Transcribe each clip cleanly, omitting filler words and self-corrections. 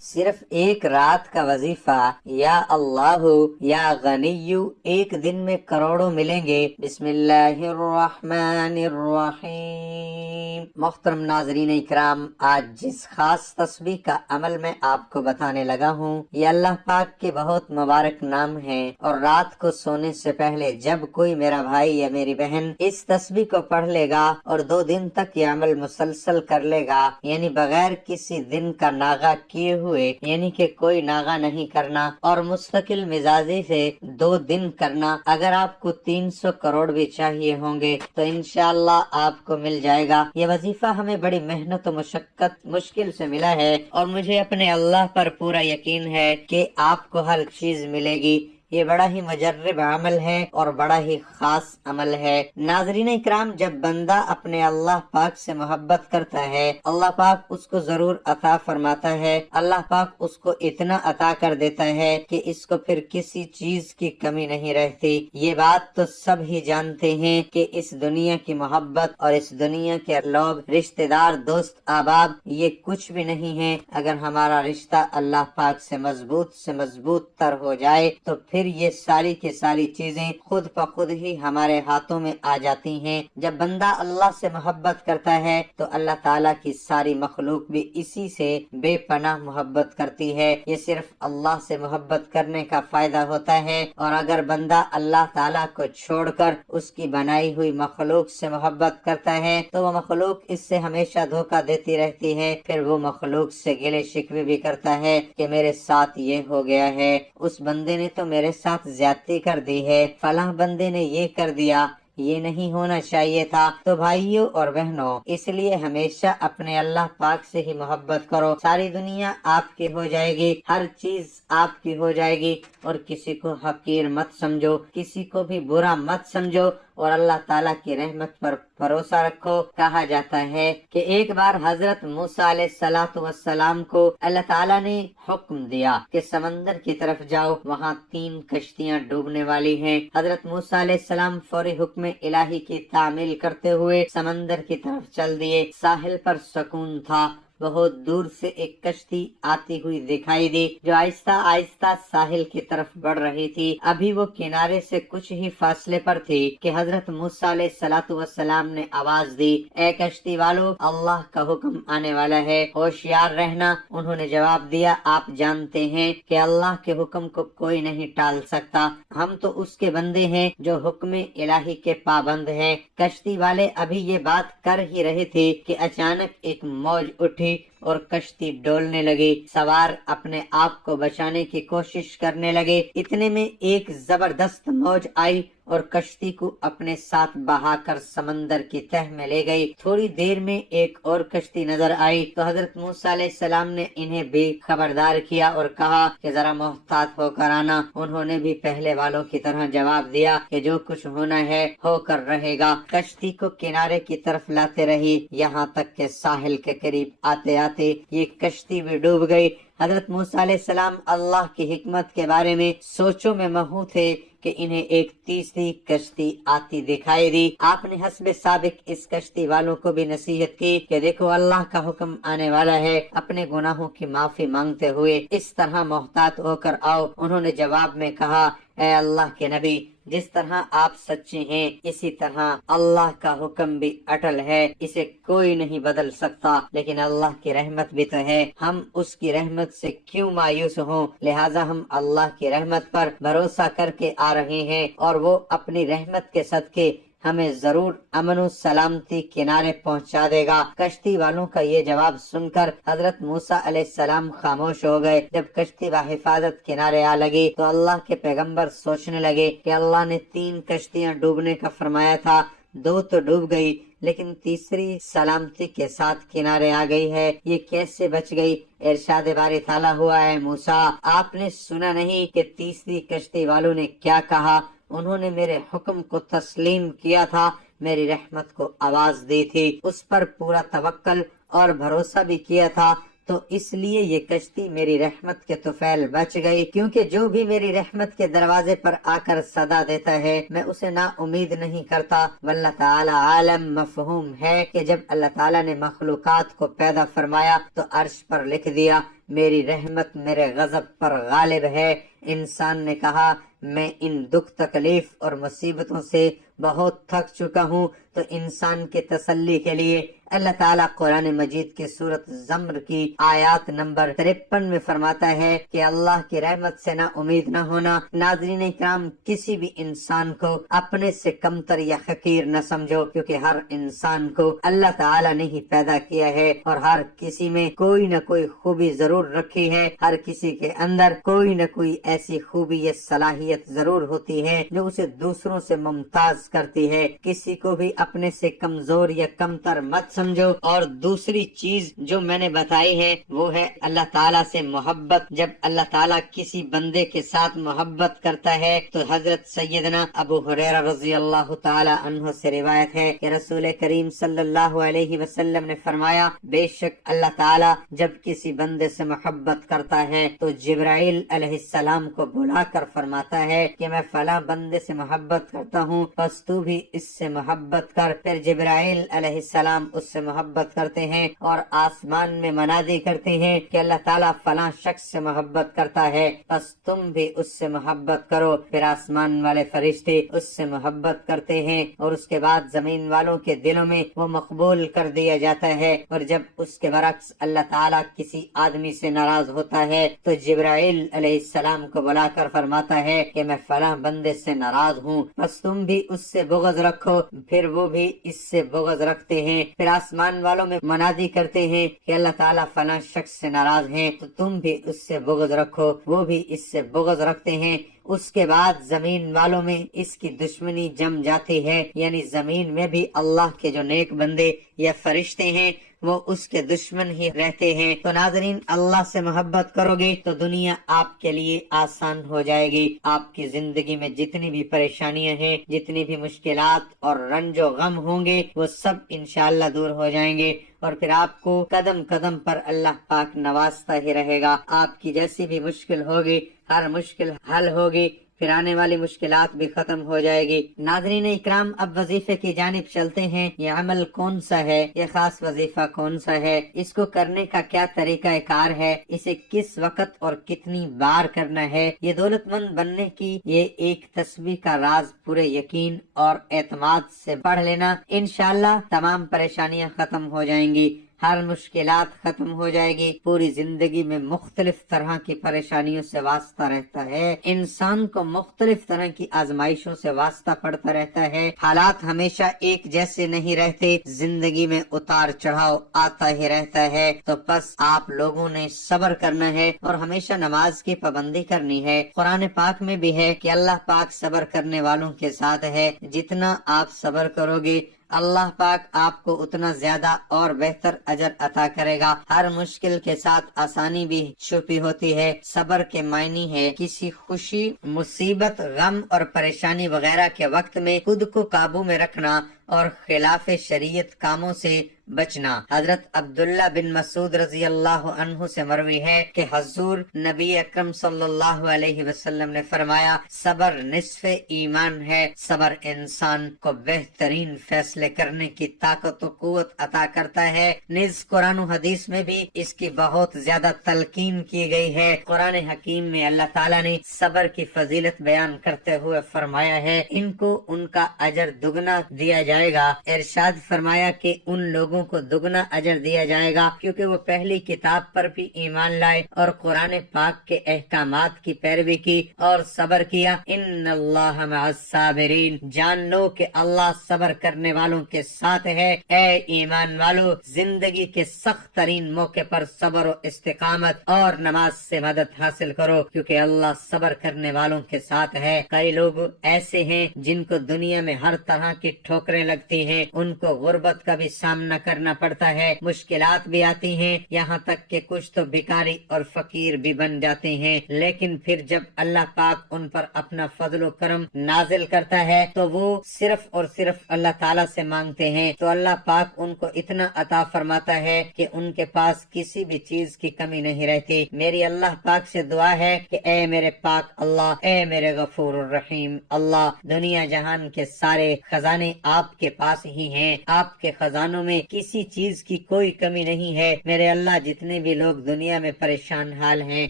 صرف ایک رات کا وظیفہ یا اللہ یا غنیو ایک دن میں کروڑوں ملیں گے۔ بسم اللہ الرحمن الرحیم۔ محترم ناظرین اکرام، آج جس خاص تسبیح کا عمل میں آپ کو بتانے لگا ہوں، یہ اللہ پاک کے بہت مبارک نام ہیں، اور رات کو سونے سے پہلے جب کوئی میرا بھائی یا میری بہن اس تسبیح کو پڑھ لے گا اور 2 دن تک یہ عمل مسلسل کر لے گا، یعنی بغیر کسی دن کا ناغہ کیے ہوئے، یعنی کہ کوئی ناغہ نہیں کرنا، اور مستقل مزاجی سے 2 دن کرنا، اگر آپ کو 300 کروڑ بھی چاہیے ہوں گے تو انشاءاللہ آپ کو مل جائے گا۔ یہ وظیفہ ہمیں بڑی محنت و مشقت مشکل سے ملا ہے، اور مجھے اپنے اللہ پر پورا یقین ہے کہ آپ کو ہر چیز ملے گی۔ یہ بڑا ہی مجرب عمل ہے اور بڑا ہی خاص عمل ہے۔ ناظرین اکرام، جب بندہ اپنے اللہ پاک سے محبت کرتا ہے، اللہ پاک اس کو ضرور عطا فرماتا ہے۔ اللہ پاک اس کو اتنا عطا کر دیتا ہے کہ اس کو پھر کسی چیز کی کمی نہیں رہتی۔ یہ بات تو سب ہی جانتے ہیں کہ اس دنیا کی محبت اور اس دنیا کے لوگ، رشتہ دار، دوست احباب، یہ کچھ بھی نہیں ہے۔ اگر ہمارا رشتہ اللہ پاک سے مضبوط تر ہو جائے تو پھر یہ ساری کی ساری چیزیں خود بخود ہی ہمارے ہاتھوں میں آ جاتی ہیں۔ جب بندہ اللہ سے محبت کرتا ہے تو اللہ تعالیٰ کی ساری مخلوق بھی اسی سے بے پناہ محبت کرتی ہے۔ یہ صرف اللہ سے محبت کرنے کا فائدہ ہوتا ہے، اور اگر بندہ اللہ تعالیٰ کو چھوڑ کر اس کی بنائی ہوئی مخلوق سے محبت کرتا ہے تو وہ مخلوق اس سے ہمیشہ دھوکہ دیتی رہتی ہے۔ پھر وہ مخلوق سے گلے شکوے بھی کرتا ہے کہ میرے ساتھ یہ ہو گیا ہے، اس بندے نے تو میرے ساتھ زیادتی کر دی ہے، فلاں بندے نے یہ کر دیا، یہ نہیں ہونا چاہیے تھا۔ تو بھائیوں اور بہنوں، اس لیے ہمیشہ اپنے اللہ پاک سے ہی محبت کرو۔ ساری دنیا آپ کی ہو جائے گی، ہر چیز آپ کی ہو جائے گی، اور کسی کو حقیر مت سمجھو، کسی کو بھی برا مت سمجھو، اور اللہ تعالیٰ کی رحمت پر بھروسہ رکھو۔ کہا جاتا ہے کہ ایک بار حضرت موسیٰ علیہ السلام کو اللہ تعالیٰ نے حکم دیا کہ سمندر کی طرف جاؤ، وہاں 3 کشتیاں ڈوبنے والی ہیں۔ حضرت موسیٰ علیہ السلام فوری حکم الہی کی تعمیل کرتے ہوئے سمندر کی طرف چل دیے۔ ساحل پر سکون تھا۔ بہت دور سے ایک کشتی آتی ہوئی دکھائی دی جو آہستہ آہستہ ساحل کی طرف بڑھ رہی تھی۔ ابھی وہ کنارے سے کچھ ہی فاصلے پر تھی کہ حضرت موسیٰ علیہ السلام نے آواز دی، اے کشتی والو، اللہ کا حکم آنے والا ہے، ہوشیار رہنا۔ انہوں نے جواب دیا، آپ جانتے ہیں کہ اللہ کے حکم کو کوئی نہیں ٹال سکتا، ہم تو اس کے بندے ہیں جو حکم الہی کے پابند ہیں۔ کشتی والے ابھی یہ بات کر ہی رہے تھے کہ اچانک ایک موج اٹھی اور کشتی ڈولنے لگی۔ سوار اپنے آپ کو بچانے کی کوشش کرنے لگے۔ اتنے میں ایک زبردست موج آئی اور کشتی کو اپنے ساتھ بہا کر سمندر کی تہ میں لے گئی۔ تھوڑی دیر میں ایک اور کشتی نظر آئی تو حضرت موسیٰ علیہ السلام نے انہیں بھی خبردار کیا اور کہا کہ ذرا محتاط ہو کر آنا۔ انہوں نے بھی پہلے والوں کی طرح جواب دیا کہ جو کچھ ہونا ہے ہو کر رہے گا۔ کشتی کو کنارے کی طرف لاتے رہی، یہاں تک کہ ساحل کے قریب آتے آتے یہ کشتی بھی ڈوب گئی۔ حضرت موسیٰ علیہ السلام اللہ کی حکمت کے بارے میں سوچوں میں مہو تھے کہ انہیں ایک تیسری کشتی آتی دکھائی دی۔ آپ نے حسب سابق اس کشتی والوں کو بھی نصیحت کی کہ دیکھو اللہ کا حکم آنے والا ہے، اپنے گناہوں کی معافی مانگتے ہوئے اس طرح محتاط ہو کر آؤ۔ انہوں نے جواب میں کہا، اے اللہ کے نبی، جس طرح آپ سچے ہیں اسی طرح اللہ کا حکم بھی اٹل ہے، اسے کوئی نہیں بدل سکتا، لیکن اللہ کی رحمت بھی تو ہے، ہم اس کی رحمت سے کیوں مایوس ہوں؟ لہٰذا ہم اللہ کی رحمت پر بھروسہ کر کے آ رہے ہیں، اور وہ اپنی رحمت کے صدقے ہمیں ضرور امن و سلامتی کنارے پہنچا دے گا۔ کشتی والوں کا یہ جواب سن کر حضرت موسیٰ علیہ السلام خاموش ہو گئے۔ جب کشتی بحفاظت کنارے آ لگی تو اللہ کے پیغمبر سوچنے لگے کہ اللہ نے 3 کشتیاں ڈوبنے کا فرمایا تھا، 2 تو ڈوب گئی، لیکن تیسری سلامتی کے ساتھ کنارے آ گئی ہے، یہ کیسے بچ گئی؟ ارشاد باری تعالیٰ ہوا، ہے موسیٰ، آپ نے سنا نہیں کہ تیسری کشتی والوں نے کیا کہا؟ انہوں نے میرے حکم کو تسلیم کیا تھا، میری رحمت کو آواز دی تھی، اس پر پورا توکل اور بھروسہ بھی کیا تھا، تو اس لیے یہ کشتی میری رحمت کے طفیل بچ گئی، کیونکہ جو بھی میری رحمت کے دروازے پر آ کر صدا دیتا ہے میں اسے نا امید نہیں کرتا۔ واللہ تعالی عالم مفہوم ہے کہ جب اللہ تعالیٰ نے مخلوقات کو پیدا فرمایا تو عرش پر لکھ دیا میری رحمت میرے غضب پر غالب ہے۔ انسان نے کہا میں ان دکھ تکلیف اور مصیبتوں سے بہت تھک چکا ہوں، تو انسان کی تسلی کے لیے اللہ تعالیٰ قرآن مجید کی سورۃ زمر کی آیات نمبر 53 میں فرماتا ہے کہ اللہ کی رحمت سے نا امید نہ ہونا۔ ناظرین اکرام، کسی بھی انسان کو اپنے سے کمتر یا حقیر نہ سمجھو، کیونکہ ہر انسان کو اللہ تعالیٰ نے ہی پیدا کیا ہے اور ہر کسی میں کوئی نہ کوئی خوبی ضرور رکھی ہے۔ ہر کسی کے اندر کوئی نہ کوئی ایسی خوبی یا صلاحیت ضرور ہوتی ہے جو اسے دوسروں سے ممتاز کرتی ہے۔ کسی کو بھی اپنے سے کمزور یا کمتر مت سمجھو۔ اور دوسری چیز جو میں نے بتائی ہے وہ ہے اللہ تعالیٰ سے محبت۔ جب اللہ تعالیٰ کسی بندے کے ساتھ محبت کرتا ہے تو حضرت سیدنا ابو ہریرہ رضی اللہ تعالی عنہ سے روایت ہے کہ رسول کریم صلی اللہ علیہ وسلم نے فرمایا بے شک اللہ تعالیٰ جب کسی بندے سے محبت کرتا ہے تو جبرائیل علیہ السلام کو بلا کر فرماتا ہے کہ میں فلاں بندے سے محبت کرتا ہوں، بس تو بھی اس سے محبت کر۔ پھر جبرائیل علیہ السلام اس سے محبت کرتے ہیں اور آسمان میں منادی کرتے ہیں کہ اللہ تعالیٰ فلاں شخص سے محبت کرتا ہے، بس تم بھی اس سے محبت کرو۔ پھر آسمان والے فرشتے اس سے محبت کرتے ہیں اور اس کے بعد زمین والوں کے دلوں میں وہ مقبول کر دیا جاتا ہے۔ اور جب اس کے برعکس اللہ تعالیٰ کسی آدمی سے ناراض ہوتا ہے تو جبرائیل علیہ السلام کو بلا کر فرماتا ہے کہ میں فلاں بندے سے ناراض ہوں، بس تم بھی اس سے بغض رکھو۔ پھر وہ بھی اس سے بغض رکھتے ہیں۔ پھر آسمان والوں میں منادی کرتے ہیں کہ اللہ تعالیٰ فلاں شخص سے ناراض ہیں تو تم بھی اس سے بغض رکھو، وہ بھی اس سے بغض رکھتے ہیں۔ اس کے بعد زمین والوں میں اس کی دشمنی جم جاتی ہے، یعنی زمین میں بھی اللہ کے جو نیک بندے یا فرشتے ہیں وہ اس کے دشمن ہی رہتے ہیں۔ تو ناظرین، اللہ سے محبت کرو گے تو دنیا آپ کے لیے آسان ہو جائے گی۔ آپ کی زندگی میں جتنی بھی پریشانیاں ہیں، جتنی بھی مشکلات اور رنج و غم ہوں گے وہ سب انشاءاللہ دور ہو جائیں گے، اور پھر آپ کو قدم قدم پر اللہ پاک نوازتا ہی رہے گا۔ آپ کی جیسی بھی مشکل ہوگی ہر مشکل حل ہوگی، پھر آنے والی مشکلات بھی ختم ہو جائے گی۔ ناظرین اکرام، اب وظیفے کی جانب چلتے ہیں۔ یہ عمل کون سا ہے، یہ خاص وظیفہ کون سا ہے، اس کو کرنے کا کیا طریقہ کار ہے، اسے کس وقت اور کتنی بار کرنا ہے۔ یہ دولت مند بننے کی یہ ایک تسبیح کا راز پورے یقین اور اعتماد سے پڑھ لینا، انشاءاللہ تمام پریشانیاں ختم ہو جائیں گی، ہر مشکلات ختم ہو جائے گی۔ پوری زندگی میں مختلف طرح کی پریشانیوں سے واسطہ رہتا ہے، انسان کو مختلف طرح کی آزمائشوں سے واسطہ پڑتا رہتا ہے۔ حالات ہمیشہ ایک جیسے نہیں رہتے، زندگی میں اتار چڑھاؤ آتا ہی رہتا ہے، تو بس آپ لوگوں نے صبر کرنا ہے اور ہمیشہ نماز کی پابندی کرنی ہے۔ قرآن پاک میں بھی ہے کہ اللہ پاک صبر کرنے والوں کے ساتھ ہے۔ جتنا آپ صبر کرو گے اللہ پاک آپ کو اتنا زیادہ اور بہتر اجر عطا کرے گا۔ ہر مشکل کے ساتھ آسانی بھی چھپی ہوتی ہے۔ صبر کے معنی ہے کسی خوشی، مصیبت، غم اور پریشانی وغیرہ کے وقت میں خود کو قابو میں رکھنا اور خلاف شریعت کاموں سے بچنا۔ حضرت عبداللہ بن مسعود رضی اللہ عنہ سے مروی ہے کہ حضور نبی اکرم صلی اللہ علیہ وسلم نے فرمایا صبر نصف ایمان ہے۔ صبر انسان کو بہترین فیصلے کرنے کی طاقت و قوت عطا کرتا ہے۔ نیز قرآن و حدیث میں بھی اس کی بہت زیادہ تلقین کی گئی ہے۔ قرآن حکیم میں اللہ تعالیٰ نے صبر کی فضیلت بیان کرتے ہوئے فرمایا ہے ان کو ان کا اجر دگنا دیا جائے گا۔ ارشاد فرمایا کہ ان لوگوں کو دگنا اجر دیا جائے گا کیونکہ وہ پہلی کتاب پر بھی ایمان لائے اور قرآن پاک کے احکامات کی پیروی کی اور صبر کیا۔ ان اللہ مع الصابرین، جان لو کہ اللہ صبر کرنے والوں کے ساتھ ہے۔ اے ایمان والو، زندگی کے سخت ترین موقع پر صبر و استقامت اور نماز سے مدد حاصل کرو کیونکہ اللہ صبر کرنے والوں کے ساتھ ہے۔ کئی لوگ ایسے ہیں جن کو دنیا میں ہر طرح کی ٹھوکریں لگتی ہیں، ان کو غربت کا بھی سامنا کرنا پڑتا ہے، مشکلات بھی آتی ہیں، یہاں تک کہ کچھ تو بھکاری اور فقیر بھی بن جاتے ہیں، لیکن پھر جب اللہ پاک ان پر اپنا فضل و کرم نازل کرتا ہے تو وہ صرف اور صرف اللہ تعالیٰ سے مانگتے ہیں تو اللہ پاک ان کو اتنا عطا فرماتا ہے کہ ان کے پاس کسی بھی چیز کی کمی نہیں رہتی۔ میری اللہ پاک سے دعا ہے کہ اے میرے پاک اللہ، اے میرے غفور الرحیم اللہ، دنیا جہان کے سارے خزانے آپ کے پاس ہی ہیں، آپ کے خزانوں میں کسی چیز کی کوئی کمی نہیں ہے۔ میرے اللہ، جتنے بھی لوگ دنیا میں پریشان حال ہیں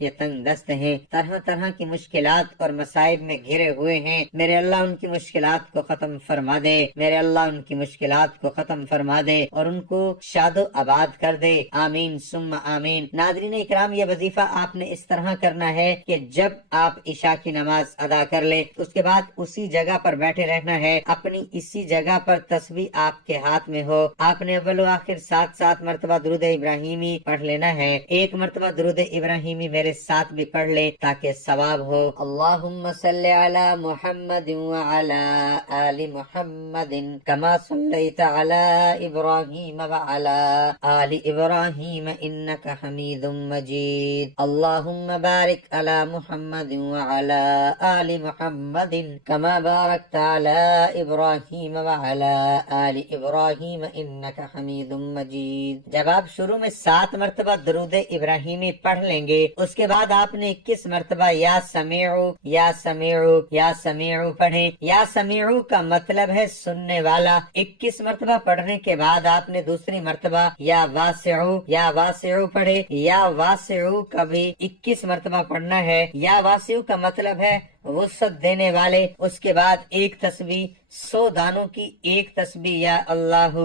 یا تنگ دست ہیں، طرح طرح کی مشکلات اور مصائب میں گھرے ہوئے ہیں، میرے اللہ ان کی مشکلات کو ختم فرما دے، میرے اللہ ان کی مشکلات کو ختم فرما دے اور ان کو شاد و آباد کر دے، آمین ثم آمین۔ ناظرین اکرام، یہ وظیفہ آپ نے اس طرح کرنا ہے کہ جب آپ عشاء کی نماز ادا کر لیں اس کے بعد اسی جگہ پر بیٹھے رہنا ہے، اپنی اسی جگہ پر تسبیح آپ کے ہاتھ میں ہو، آپ نے اول و آخر 7 مرتبہ درود ابراہیمی پڑھ لینا ہے، ایک مرتبہ درود ابراہیمی میرے ساتھ بھی پڑھ لے تاکہ ثواب ہو۔ اللہم صلی علی محمد وعلی آل محمد کما صلیت علی ابراہیم وعلی آل ابراہیم انک حمید مجید۔ اللہم بارک علی محمد وعلی آل محمد کما بارکت علی ابراہیم وعلی آل ابراہیم انک حمید مجید۔ جب آپ شروع میں 7 مرتبہ درود ابراہیمی پڑھ لیں گے اس کے بعد آپ نے 21 مرتبہ یا سمیعو یا سمیعو یا سمیعو پڑھیں۔ یا سمیعو کا مطلب ہے سننے والا۔ 21 مرتبہ پڑھنے کے بعد آپ نے دوسری مرتبہ یا واسعو پڑھے۔ یا واسعو کا بھی 21 مرتبہ پڑھنا ہے۔ یا واسعو کا مطلب ہے وسعت دینے والے۔ اس کے بعد ایک تسبیح 100 دانوں کی ایک تسبیح یا اللہ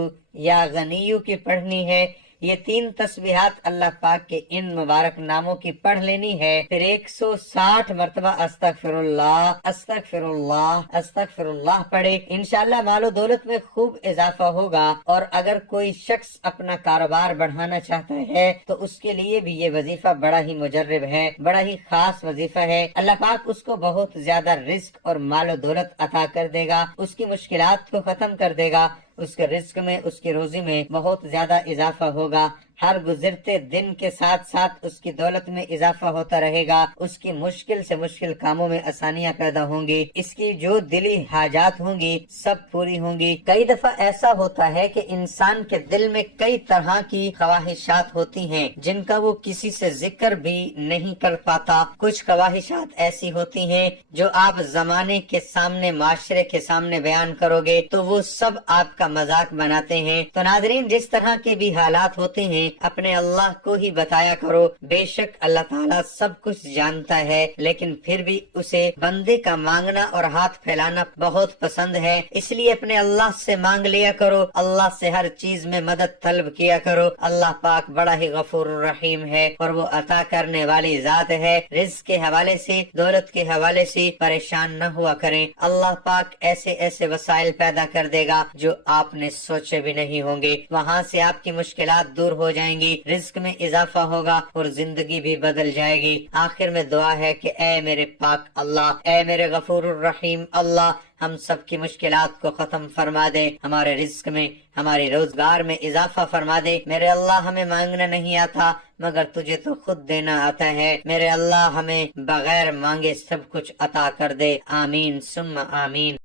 یا غنیو کی پڑھنی ہے۔ یہ 3 تسبیحات اللہ پاک کے ان مبارک ناموں کی پڑھ لینی ہے۔ پھر 160 مرتبہ استغفر اللہ استغفر اللہ استغفر اللہ پڑھے۔ انشاءاللہ مال و دولت میں خوب اضافہ ہوگا، اور اگر کوئی شخص اپنا کاروبار بڑھانا چاہتا ہے تو اس کے لیے بھی یہ وظیفہ بڑا ہی مجرب ہے، بڑا ہی خاص وظیفہ ہے۔ اللہ پاک اس کو بہت زیادہ رزق اور مال و دولت عطا کر دے گا، اس کی مشکلات کو ختم کر دے گا، اس کے رزق میں، اس کی روزی میں بہت زیادہ اضافہ ہوگا۔ ہر گزرتے دن کے ساتھ ساتھ اس کی دولت میں اضافہ ہوتا رہے گا، اس کی مشکل سے مشکل کاموں میں آسانیاں پیدا ہوں گی، اس کی جو دلی حاجات ہوں گی سب پوری ہوں گی۔ کئی دفعہ ایسا ہوتا ہے کہ انسان کے دل میں کئی طرح کی خواہشات ہوتی ہیں جن کا وہ کسی سے ذکر بھی نہیں کر پاتا۔ کچھ خواہشات ایسی ہوتی ہیں جو آپ زمانے کے سامنے، معاشرے کے سامنے بیان کرو گے تو وہ سب آپ کا مذاق بناتے ہیں۔ تو ناظرین، جس طرح کے بھی حالات ہوتے ہیں اپنے اللہ کو ہی بتایا کرو، بے شک اللہ تعالیٰ سب کچھ جانتا ہے، لیکن پھر بھی اسے بندے کا مانگنا اور ہاتھ پھیلانا بہت پسند ہے، اس لیے اپنے اللہ سے مانگ لیا کرو، اللہ سے ہر چیز میں مدد طلب کیا کرو۔ اللہ پاک بڑا ہی غفور الرحیم ہے اور وہ عطا کرنے والی ذات ہے۔ رزق کے حوالے سے، دولت کے حوالے سے پریشان نہ ہوا کریں، اللہ پاک ایسے ایسے وسائل پیدا کر دے گا جو آپ نے سوچے بھی نہیں ہوں گے، وہاں سے آپ کی مشکلات دور ہو جائیں گی، رزق میں اضافہ ہوگا اور زندگی بھی بدل جائے گی۔ آخر میں دعا ہے کہ اے میرے پاک اللہ، اے میرے غفور الرحیم اللہ، ہم سب کی مشکلات کو ختم فرما دے، ہمارے رزق میں، ہماری روزگار میں اضافہ فرما دے۔ میرے اللہ، ہمیں مانگنا نہیں آتا مگر تجھے تو خود دینا آتا ہے، میرے اللہ ہمیں بغیر مانگے سب کچھ عطا کر دے، آمین ثم آمین۔